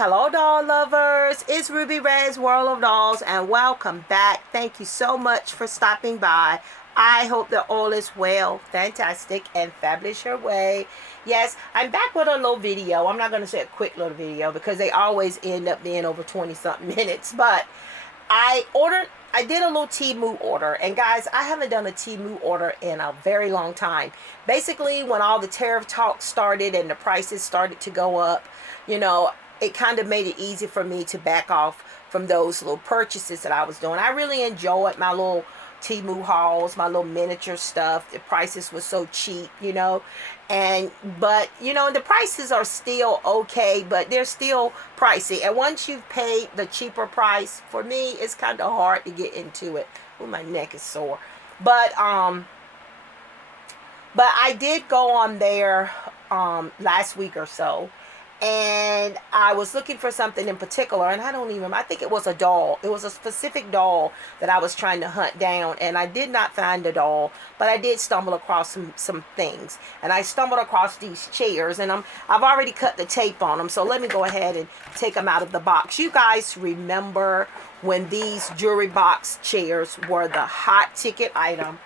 Hello doll lovers, it's Ruby Ray's World of Dolls and welcome back. Thank you so much for stopping by. I hope that all is well, fantastic, and fabulous your way. Yes, I'm back with a little video. I'm not going to say a quick little video because they always end up being over 20 something minutes, but I did a little Temu order, and guys, I haven't done a Temu order in a very long time. Basically, when all the tariff talk started and the prices started to go up, it kind of made it easy for me to back off from those little purchases that I was doing. I really enjoyed my little Temu hauls, my little miniature stuff. The prices were so cheap, but the prices are still okay, but they're still pricey. And once you've paid the cheaper price, for me, it's kind of hard to get into it. Oh, my neck is sore. But I did go on there last week or so, and I was looking for something in particular, and I don't even, I think it was a doll. It was a specific doll that I was trying to hunt down, and I did not find the doll, but I did stumble across some things. And I stumbled across these chairs, and I've already cut the tape on them, so let me go ahead and take them out of the box. You guys remember when these jewelry box chairs were the hot ticket item?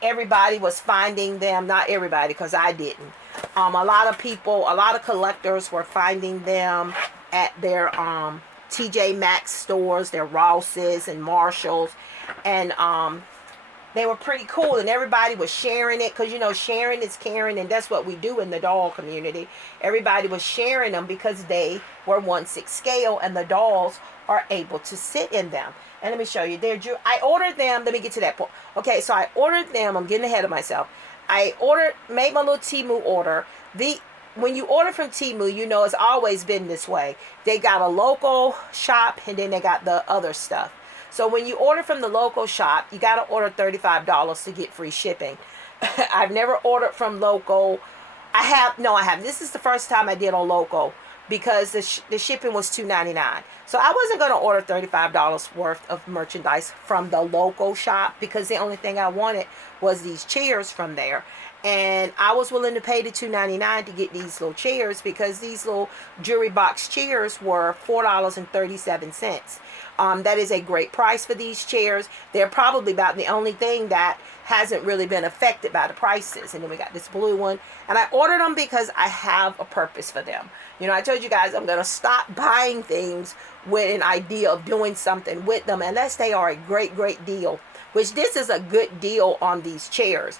Everybody was finding them. Not everybody, because I didn't. A lot of people, a lot of collectors were finding them at their TJ Maxx stores, their Rosses and Marshalls, and they were pretty cool, and everybody was sharing it, because sharing is caring, and that's what we do in the doll community. Everybody was sharing them because they were 1/6 scale, and the dolls are able to sit in them. And let me show you. I ordered them. Let me get to that point. Okay, so I ordered them. I'm getting ahead of myself. Made my little Temu order. When you order from Temu, it's always been this way. They got a local shop, and then they got the other stuff. So when you order from the local shop, you got to order $35 to get free shipping. I've never ordered from local. I have. This is the first time I did on local, because the shipping was $2.99. So I wasn't going to order $35 worth of merchandise from the local shop, because the only thing I wanted was these chairs from there. And I was willing to pay the $2.99 to get these little chairs, because these little jewelry box chairs were $4.37. That is a great price for these chairs. They're probably about the only thing that hasn't really been affected by the prices. And then we got this blue one, and I ordered them because I have a purpose for them. I told you guys I'm going to stop buying things with an idea of doing something with them unless they are a great deal, which this is a good deal on these chairs,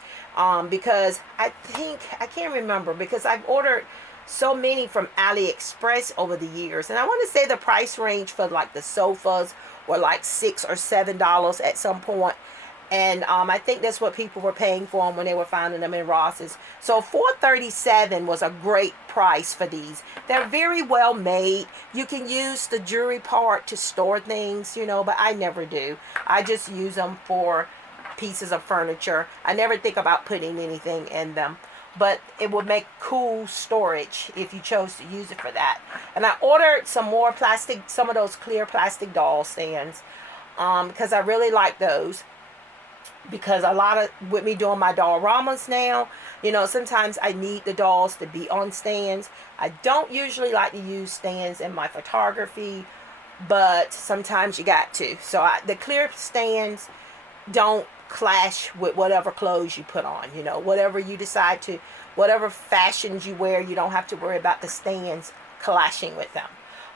because I can't remember, because I've ordered so many from AliExpress over the years, and I want to say the price range for like the sofas were like $6 or $7 at some point. And I think that's what people were paying for them when they were finding them in Ross's. So $4.37 was a great price for these. They're very well made. You can use the jewelry part to store things, but I never do. I just use them for pieces of furniture. I never think about putting anything in them. But it would make cool storage if you chose to use it for that. And I ordered some more plastic, some of those clear plastic doll stands, because I really like those. Because with me doing my doll-ramas now, sometimes I need the dolls to be on stands. I don't usually like to use stands in my photography, but sometimes you got to. So the clear stands don't clash with whatever clothes you put on. Whatever you decide to, whatever fashions you wear, you don't have to worry about the stands clashing with them.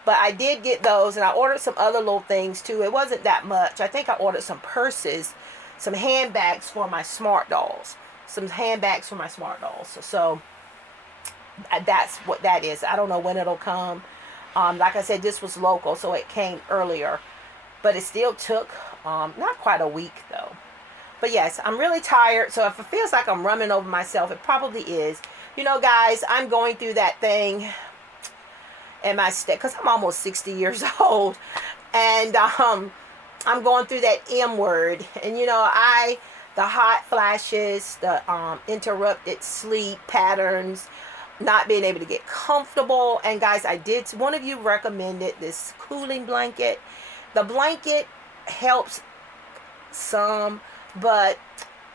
But I did get those, and I ordered some other little things too. It wasn't that much. I think I ordered some purses, some handbags for my smart dolls. So that's what that is. I don't know when it'll come. Like I said, this was local, so it came earlier. But it still took not quite a week, though. But yes, I'm really tired. So if it feels like I'm running over myself, it probably is. Guys, I'm going through that thing in my step, because I'm almost 60 years old. And I'm going through that M word, and the hot flashes, the interrupted sleep patterns, not being able to get comfortable. And guys, one of you recommended this cooling blanket. The blanket helps some, but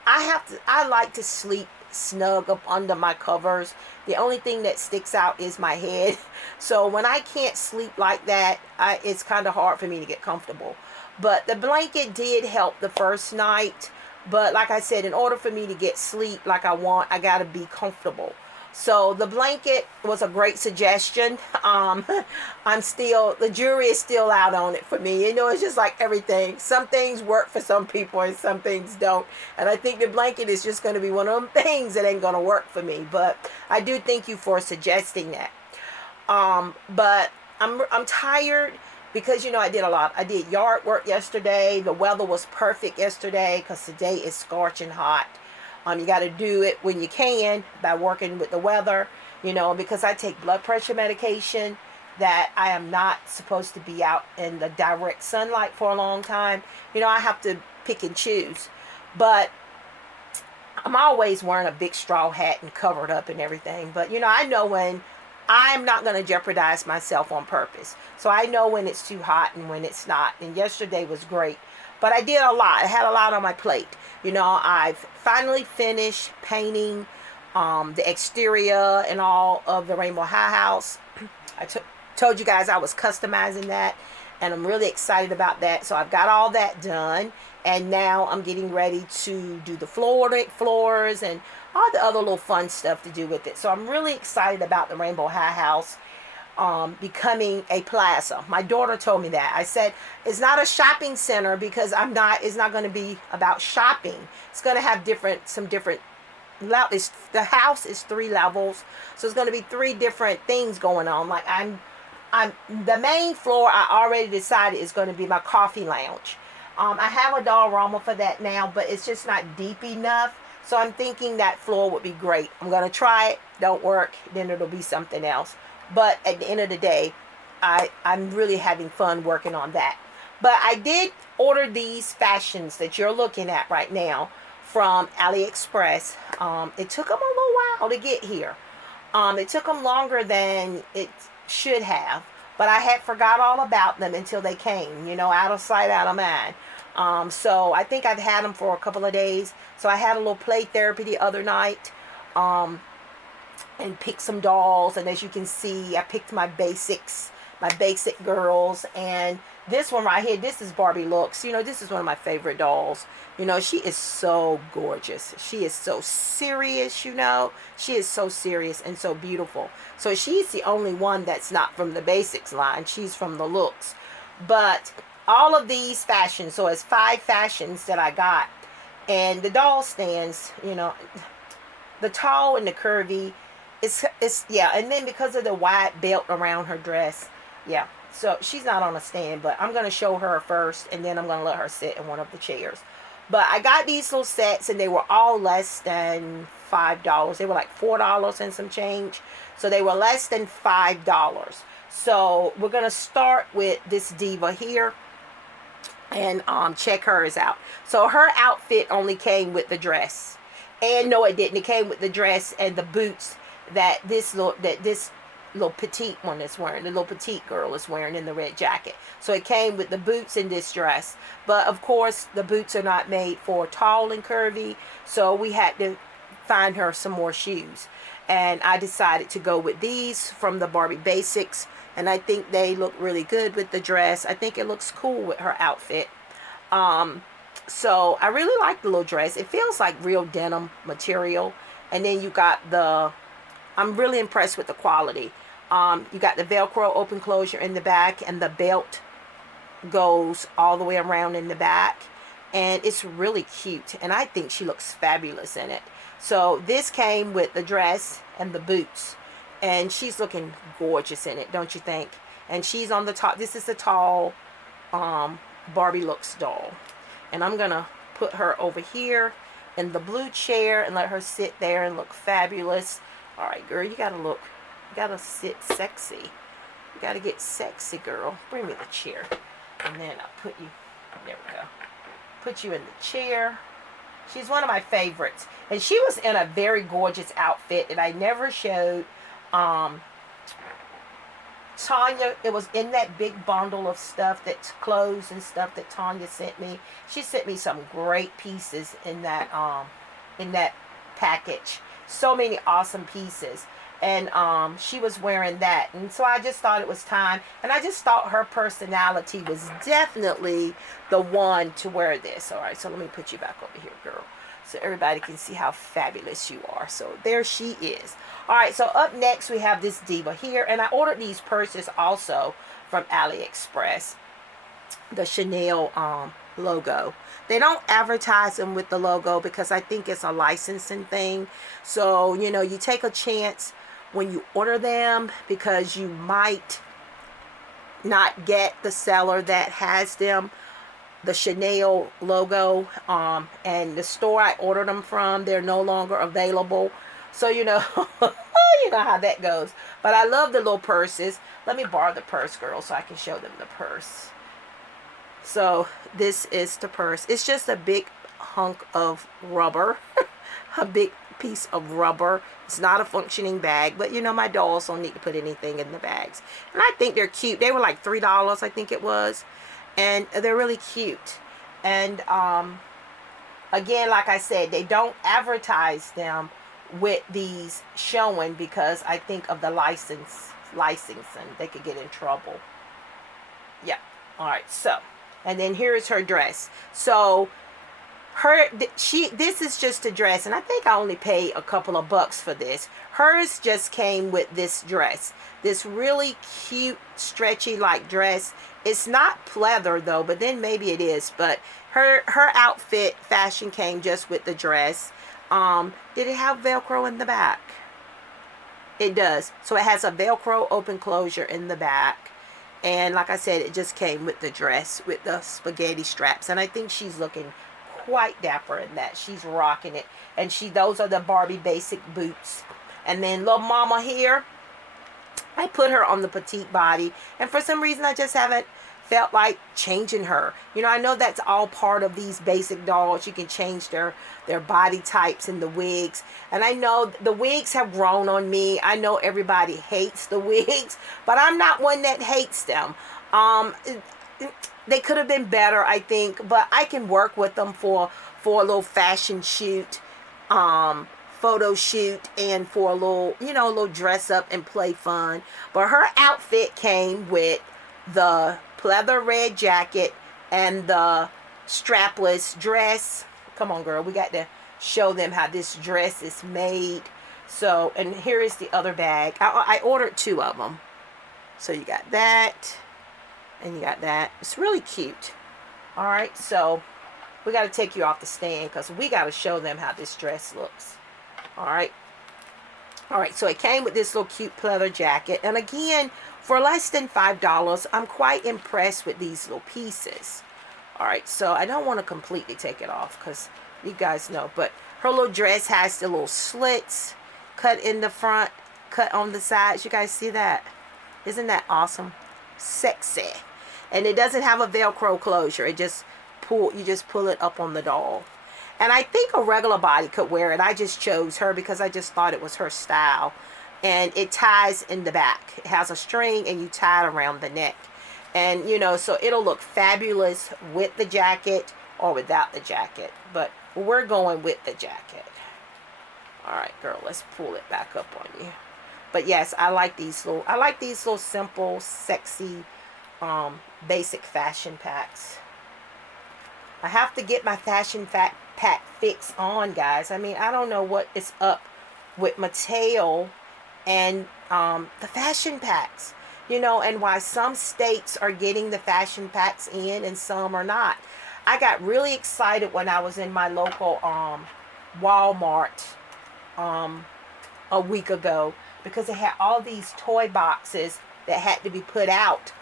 I like to sleep snug up under my covers. The only thing that sticks out is my head. So when I can't sleep like that, it's kind of hard for me to get comfortable. But the blanket did help the first night. But like I said, in order for me to get sleep like I want, I got to be comfortable. So the blanket was a great suggestion. The jury is still out on it for me. You know, it's just like everything. Some things work for some people and some things don't. And I think the blanket is just going to be one of them things that ain't going to work for me. But I do thank you for suggesting that. But I'm tired because, you know, I did a lot. I did yard work yesterday. The weather was perfect yesterday because today is scorching hot. You got to do it when you can by working with the weather, you know, because I take blood pressure medication that I am not supposed to be out in the direct sunlight for a long time. You know, I have to pick and choose. But I'm always wearing a big straw hat and covered up and everything. But, you know, I know when I'm not going to jeopardize myself on purpose. So I know when it's too hot and when it's not. And yesterday was great. But I did a lot. I had a lot on my plate. You know, I've finally finished painting the exterior and all of the Rainbow High House. I told you guys I was customizing that, and I'm really excited about that. So I've got all that done, and now I'm getting ready to do the floors and all the other little fun stuff to do with it. So I'm really excited about the Rainbow High House becoming a plaza. My daughter told me that. I said it's not a shopping center because it's not going to be about shopping. It's going to have some different levels. The house is 3 levels, so it's going to be 3 different things going on. Like I'm the main floor I already decided is going to be my coffee lounge. I have a dollrama for that now, but it's just not deep enough. So I'm thinking that floor would be great. I'm going to try it. Don't work, then it'll be something else. But at the end of the day, I'm really having fun working on that. But I did order these fashions that you're looking at right now from AliExpress. It took them a little while to get here. It took them longer than it should have. But I had forgot all about them until they came. You know, out of sight, out of mind. So I think I've had them for a couple of days. So I had a little play therapy the other night. And picked some dolls, and as you can see, I picked my basic girls. And this one right here, this is Barbie Looks. You know, this is one of my favorite dolls. You know, she is so gorgeous. She is so serious, you know. She is so serious and so beautiful. So she's the only one that's not from the basics line. She's from the Looks. But all of these fashions, so it's 5 fashions that I got. And the doll stands, you know, the tall and the curvy, yeah, and then because of the wide belt around her dress, yeah, so she's not on a stand, but I'm going to show her first, and then I'm going to let her sit in one of the chairs. But I got these little sets, and they were all less than $5. They were like $4 and some change, so they were less than $5. So we're going to start with this diva here, and check hers out. So her outfit only came with the dress. And no, it didn't. It came with the dress and the boots that this little petite one is wearing. The little petite girl is wearing in the red jacket. So it came with the boots and this dress. But of course, the boots are not made for tall and curvy. So we had to find her some more shoes. And I decided to go with these from the Barbie Basics. And I think they look really good with the dress. I think it looks cool with her outfit. So I really like the little dress. It feels like real denim material. And then you got I'm really impressed with the quality. You got the Velcro open closure in the back, and the belt goes all the way around in the back. And it's really cute. And I think she looks fabulous in it. So this came with the dress and the boots. And she's looking gorgeous in it, don't you think? And she's on the top. This is the tall Barbie Looks doll. And I'm going to put her over here in the blue chair and let her sit there and look fabulous. All right, girl, you got to sit sexy. You got to get sexy, girl. Bring me the chair. And then I'll put you, there we go. Put you in the chair. She's one of my favorites. And she was in a very gorgeous outfit that I never showed. Tanya, it was in that big bundle of stuff, that's clothes and stuff that Tanya sent me. She sent me some great pieces in that package. so many awesome pieces. And she was wearing that, and so I just thought it was time, and I just thought her personality was definitely the one to wear this. All right, so let me put you back over here, girl, so everybody can see how fabulous you are. So there she is. All right, so up next we have this diva here, and I ordered these purses also from AliExpress, the Chanel logo. They don't advertise them with the logo because I think it's a licensing thing. So, you know, you take a chance when you order them because you might not get the seller that has them, the Chanel logo, and the store I ordered them from, they're no longer available. So, you know, you know how that goes. But I love the little purses. Let me borrow the purse, girl, so I can show them the purse. So this is the purse. It's just a big hunk of rubber, a big piece of rubber. It's not a functioning bag, but you know, my dolls don't need to put anything in the bags. And I think they're cute. They were like $3, I think it was. And they're really cute. And again, like I said, they don't advertise them with these showing because I think of the licensing. They could get in trouble. Yeah. All right. So, and then here's her dress. So this is just a dress, and I think I only paid a couple of bucks for this. Hers just came with this dress, this really cute stretchy like dress. It's not pleather though, but then maybe it is. But her outfit fashion came just with the dress. Did it have Velcro in the back? It does. So it has a Velcro open closure in the back. And like I said, it just came with the dress with the spaghetti straps. And I think she's looking quite dapper in that. She's rocking it. And those are the Barbie basic boots. And then little mama here, I put her on the petite body. And for some reason, I just haven't felt like changing her. You know, I know that's all part of these basic dolls. You can change their body types and the wigs. And I know the wigs have grown on me. I know everybody hates the wigs, but I'm not one that hates them. They could have been better, I think, but I can work with them for a little fashion shoot, photo shoot, and for a little, you know, a little dress up and play fun. But her outfit came with the pleather red jacket and the strapless dress. Come on, girl, we got to show them how this dress is made. So, and here is the other bag. I ordered 2 of them. So you got that and you got that. It's really cute. All right, so we got to take you off the stand because we got to show them how this dress looks. All right, so it came with this little cute pleather jacket, and again, for less than $5, I'm quite impressed with these little pieces. All right, so I don't want to completely take it off because you guys know, but her little dress has the little slits cut in the front, cut on the sides. You guys see that? Isn't that awesome? Sexy. And it doesn't have a Velcro closure. You just pull it up on the doll. And I think a regular body could wear it. I just chose her because I just thought it was her style. And it ties in the back. It has a string and you tie it around the neck. And, you know, so it'll look fabulous with the jacket or without the jacket. But we're going with the jacket. All right, girl, let's pull it back up on you. But yes, I like these little simple, sexy, basic fashion packs. I have to get my fashion pack fix on, guys. I mean, I don't know what is up with Mattel and the fashion packs, you know, and why some states are getting the fashion packs in and some are not. I got really excited when I was in my local Walmart a week ago because they had all these toy boxes that had to be put out.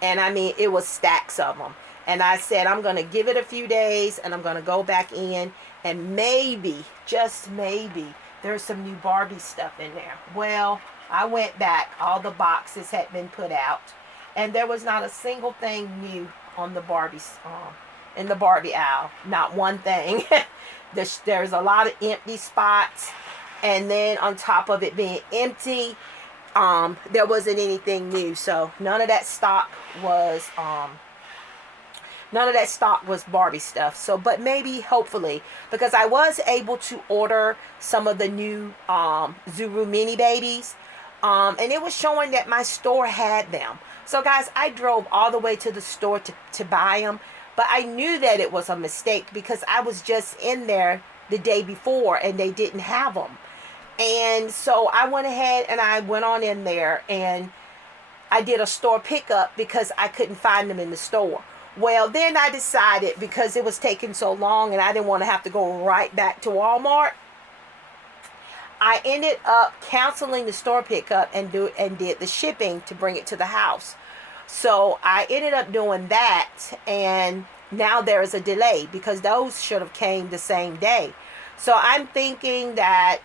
And I mean, it was stacks of them. And I said, I'm going to give it a few days and I'm going to go back in and maybe, just maybe, there's some new Barbie stuff in there. Well, I went back. All the boxes had been put out and there was not a single thing new on the Barbie's, in the Barbie aisle. Not one thing. There's a lot of empty spots. And then on top of it being empty, there wasn't anything new. So none of that stock was None of that stock was Barbie stuff. So, but maybe, hopefully, because I was able to order some of the new Zuru mini babies, and it was showing that my store had them. So, guys, I drove all the way to the store to buy them, but I knew that it was a mistake because I was just in there the day before and they didn't have them. And so I went ahead and I went on in there and I did a store pickup because I couldn't find them in the store. Well, then I decided, because it was taking so long and I didn't want to have to go right back to Walmart, I ended up canceling the store pickup and did the shipping to bring it to the house. So I ended up doing that, and now there is a delay because those should have came the same day. So I'm thinking that,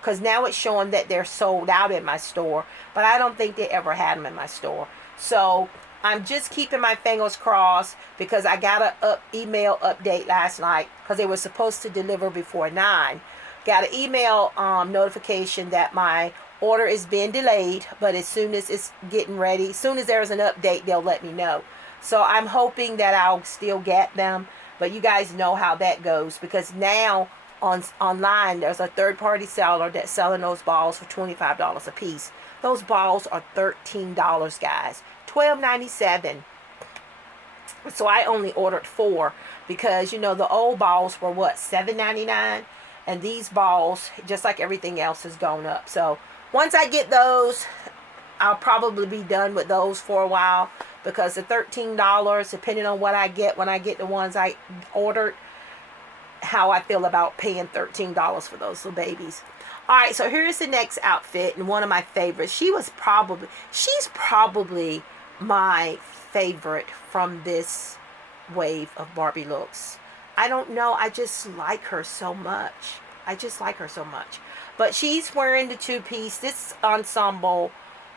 because now it's showing that they're sold out in my store, but I don't think they ever had them in my store. So I'm just keeping my fingers crossed, because I got an email update last night because they were supposed to deliver before 9. Got an email notification that my order is being delayed, but as soon as it's getting ready, as soon as there's an update, they'll let me know. So I'm hoping that I'll still get them, but you guys know how that goes, because now online there's a third-party seller that's selling those balls for $25 a piece. Those balls are $13, guys. $12.97. So I only ordered 4 because, you know, the old balls were what, $7.99, and these balls, just like everything else, has gone up. So once I get those, I'll probably be done with those for a while, because the $13, depending on what I get when I get the ones I ordered, how I feel about paying $13 for those little babies. All right, so here's the next outfit, and one of my favorites. She's probably my favorite from this wave of Barbie looks. I don't know, I just like her so much. But she's wearing the 2-piece. This ensemble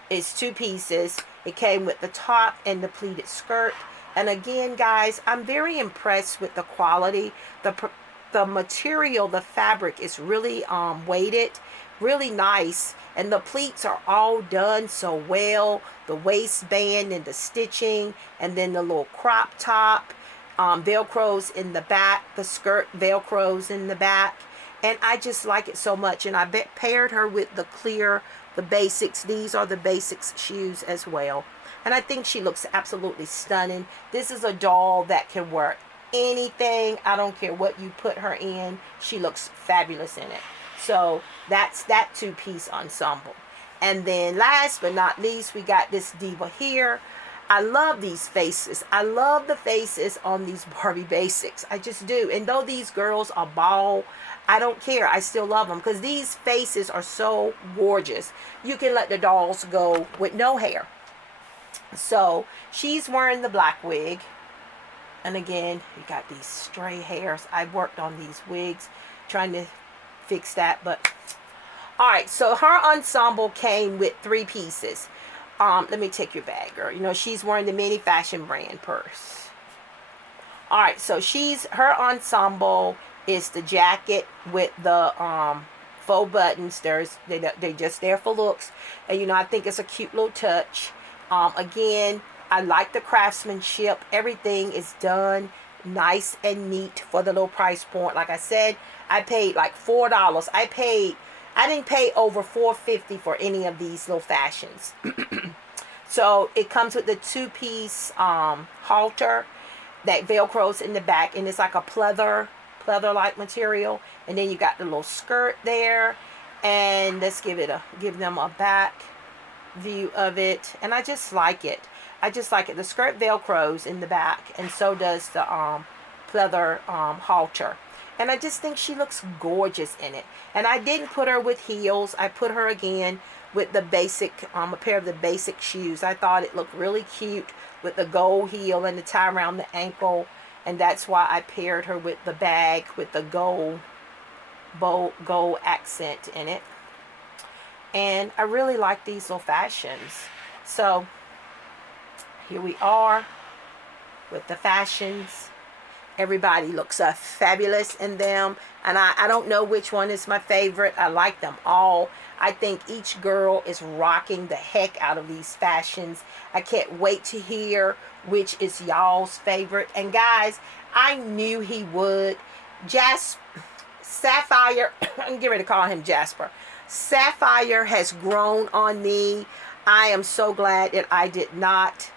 is 2 pieces. It came with the top and the pleated skirt. And again, guys, I'm very impressed with the quality. The material, the fabric is really weighted, really nice, and the pleats are all done so well. The waistband and the stitching, and then the little crop top, velcros in the back, the skirt velcros in the back, and I just like it so much. And I paired her with the basics. These are the basics shoes as well, and I think she looks absolutely stunning. This is a doll that can wear anything. I don't care what you put her in, she looks fabulous in it. So that's that 2-piece ensemble. And then last but not least, we got this diva here. I love these faces. I love the faces on these Barbie basics. I just do. And though these girls are bald, I don't care. I still love them because these faces are so gorgeous. You can let the dolls go with no hair. So she's wearing the black wig. And again, you got these stray hairs. I worked on these wigs, trying to fix that. But all right, so her ensemble came with 3 pieces. Let me take your bag, girl. You know, she's wearing the Mini Fashion brand purse. All right, so her ensemble is the jacket with the faux buttons. They're just there for looks, and you know, I think it's a cute little touch. Again, I like the craftsmanship. Everything is done nice and neat for the low price point. Like I said, I paid like $4. I didn't pay over $4.50 for any of these little fashions. So it comes with the 2-piece halter that velcros in the back, and it's like a pleather like material. And then you got the little skirt there, and let's give them a back view of it. And I just like it. The skirt velcros in the back, and so does the pleather halter. And I just think she looks gorgeous in it. And I didn't put her with heels. I put her again with the basic, a pair of the basic shoes. I thought it looked really cute with the gold heel and the tie around the ankle. And that's why I paired her with the bag with the gold accent in it. And I really like these little fashions. So here we are with the fashions. Everybody looks fabulous in them. And I don't know which one is my favorite. I like them all. I think each girl is rocking the heck out of these fashions. I can't wait to hear which is y'all's favorite. And guys, I knew he would. Sapphire, I'm getting ready to call him Jasper. Sapphire has grown on me. I am so glad that I did not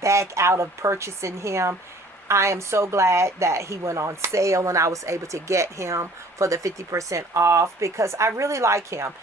back out of purchasing him. I am so glad that he went on sale and I was able to get him for the 50% off because I really like him.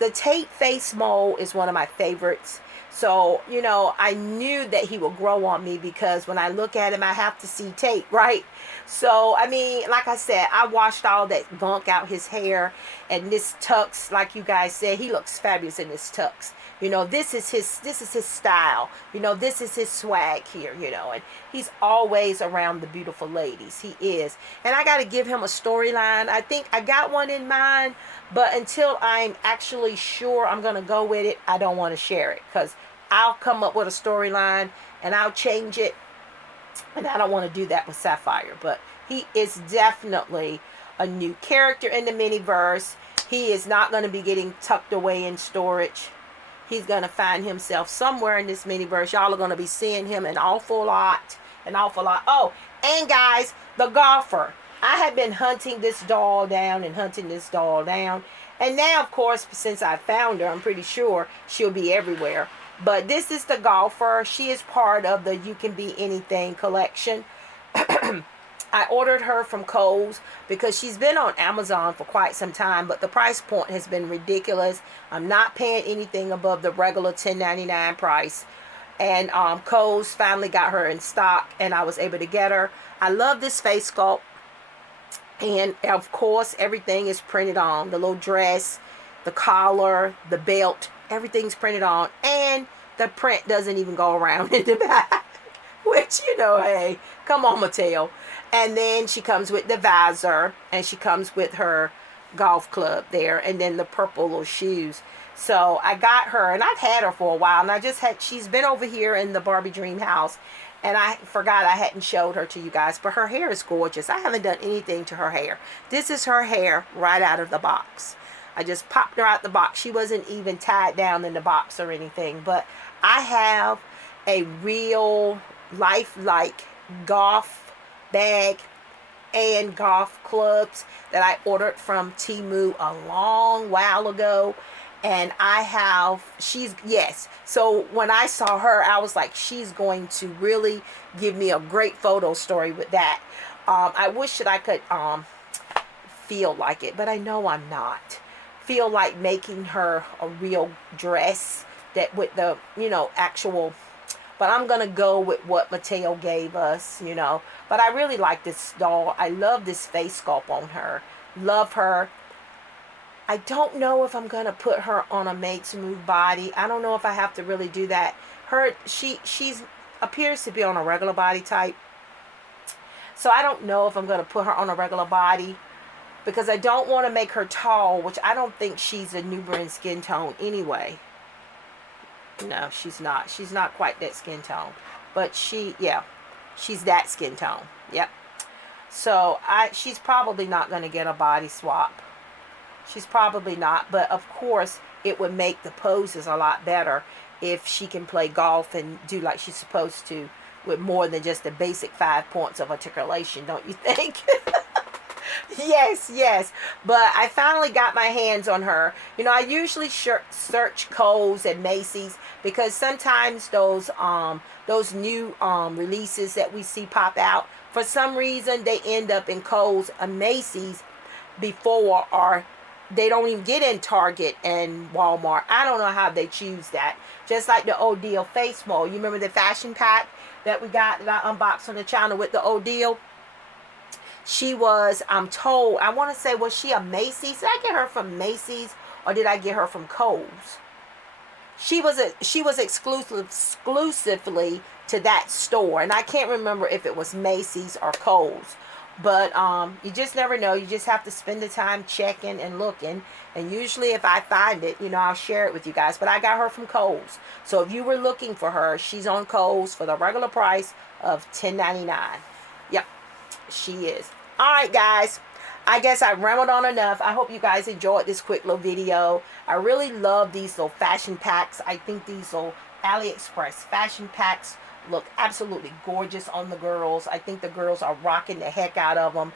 The Tate face mold is one of my favorites. So, you know, I knew that he would grow on me because when I look at him, I have to see Tate, right? So, I mean, like I said, I washed all that gunk out his hair. And this tux, like you guys said, he looks fabulous in this tux. You know, this is his style. You know, this is his swag here, you know. And he's always around the beautiful ladies. He is. And I got to give him a storyline. I think I got one in mind. But until I'm actually sure I'm going to go with it, I don't want to share it. Because I'll come up with a storyline and I'll change it. And I don't want to do that with Sapphire. But he is definitely a new character in the miniverse. He is not going to be getting tucked away in storage. He's going to find himself somewhere in this miniverse. Y'all are going to be seeing him an awful lot. An awful lot. Oh, and guys, the golfer. I have been hunting this doll down and hunting this doll down. And now, of course, since I found her, I'm pretty sure she'll be everywhere. But this is the golfer. She is part of the You Can Be Anything collection. I ordered her from Kohl's because she's been on Amazon for quite some time, but the price point has been ridiculous. I'm not paying anything above the regular $10.99 price. And Kohl's finally got her in stock, and I was able to get her. I love this face sculpt. And, of course, everything is printed on. The little dress, the collar, the belt, everything's printed on. And the print doesn't even go around in the back. Which, you know, hey, come on, Mattel. And then she comes with the visor. And she comes with her golf club there. And then the purple little shoes. So I got her. And I've had her for a while. And she's been over here in the Barbie Dream house. And I forgot I hadn't showed her to you guys. But her hair is gorgeous. I haven't done anything to her hair. This is her hair right out of the box. I just popped her out the box. She wasn't even tied down in the box or anything. But I have a real lifelike golf bag and golf clubs that I ordered from Temu a long while ago. And so when I saw her, I was like, she's going to really give me a great photo story with that. I wish that I could feel like it, but I know I'm not. Feel like making her a real dress that with the, you know, actual, but I'm going to go with what Mateo gave us, you know. But I really like this doll. I love this face sculpt on her. Love her. I don't know if I'm going to put her on a made to move body. I don't know if I have to really do that. She's appears to be on a regular body type. So I don't know if I'm going to put her on a regular body because I don't want to make her tall, which I don't think she's a Nubian skin tone anyway. No, she's not. She's not quite that skin tone. But she's that skin tone. Yep. So she's probably not going to get a body swap. She's probably not, but of course it would make the poses a lot better if she can play golf and do like she's supposed to with more than just the basic 5 points of articulation, don't you think? Yes. But I finally got my hands on her. You know, I usually search Kohl's and Macy's because sometimes those new releases that we see pop out, for some reason they end up in Kohl's and Macy's before, or they don't even get in Target and Walmart. I don't know how they choose that. Just like the Odile face mold. You remember the fashion pack that we got, that I unboxed on the channel with the Odile? She was, I'm told, I want to say, was she a Macy's? Did I get her from Macy's or did I get her from Kohl's? She was exclusively to that store. And I can't remember if it was Macy's or Kohl's. But you just never know. You just have to spend the time checking and looking. And usually if I find it, I'll share it with you guys. But I got her from Kohl's. So if you were looking for her, she's on Kohl's for the regular price of $10.99. Yep, she is. All right, guys. I guess I rambled on enough. I hope you guys enjoyed this quick little video. I really love these little fashion packs. I think these little AliExpress fashion packs look absolutely gorgeous on the girls. I think the girls are rocking the heck out of them.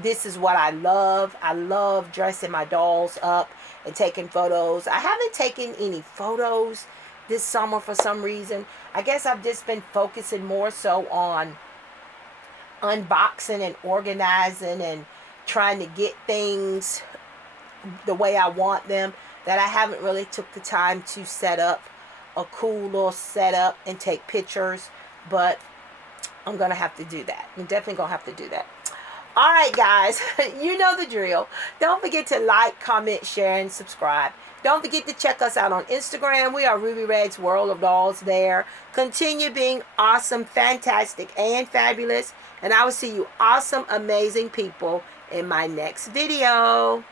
This is what I love. I love dressing my dolls up and taking photos. I haven't taken any photos this summer for some reason. I guess I've just been focusing more so on unboxing and organizing and trying to get things the way I want them, that I haven't really took the time to set up a cool little setup and take pictures. But I'm gonna have to do that. I'm definitely gonna have to do that. All right, guys. You know the drill. Don't forget to like, comment, share, and subscribe. Don't forget to check us out on Instagram. We are Ruby Red's World of Dolls there. Continue being awesome, fantastic, and fabulous. And I will see you awesome, amazing people in my next video.